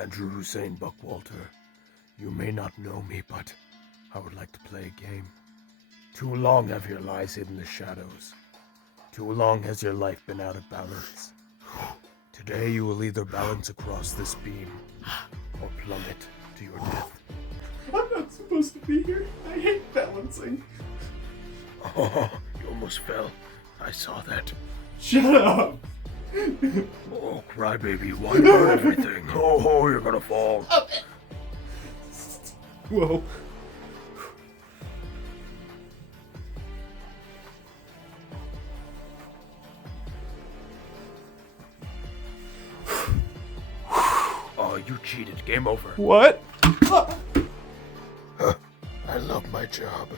Andrew Hussein Buckwalter. You may not know me, but I would like to play a game. Too long have your lies hidden the shadows. Too long has your life been out of balance. Today you will either balance across this beam or plummet to your death. I'm not supposed to be here. I hate balancing. Oh, you almost fell. I saw that. Shut up! Oh, crybaby, why burn everything? Oh, you're gonna fall. Whoa. Oh, you cheated. Game over. What? I love my job.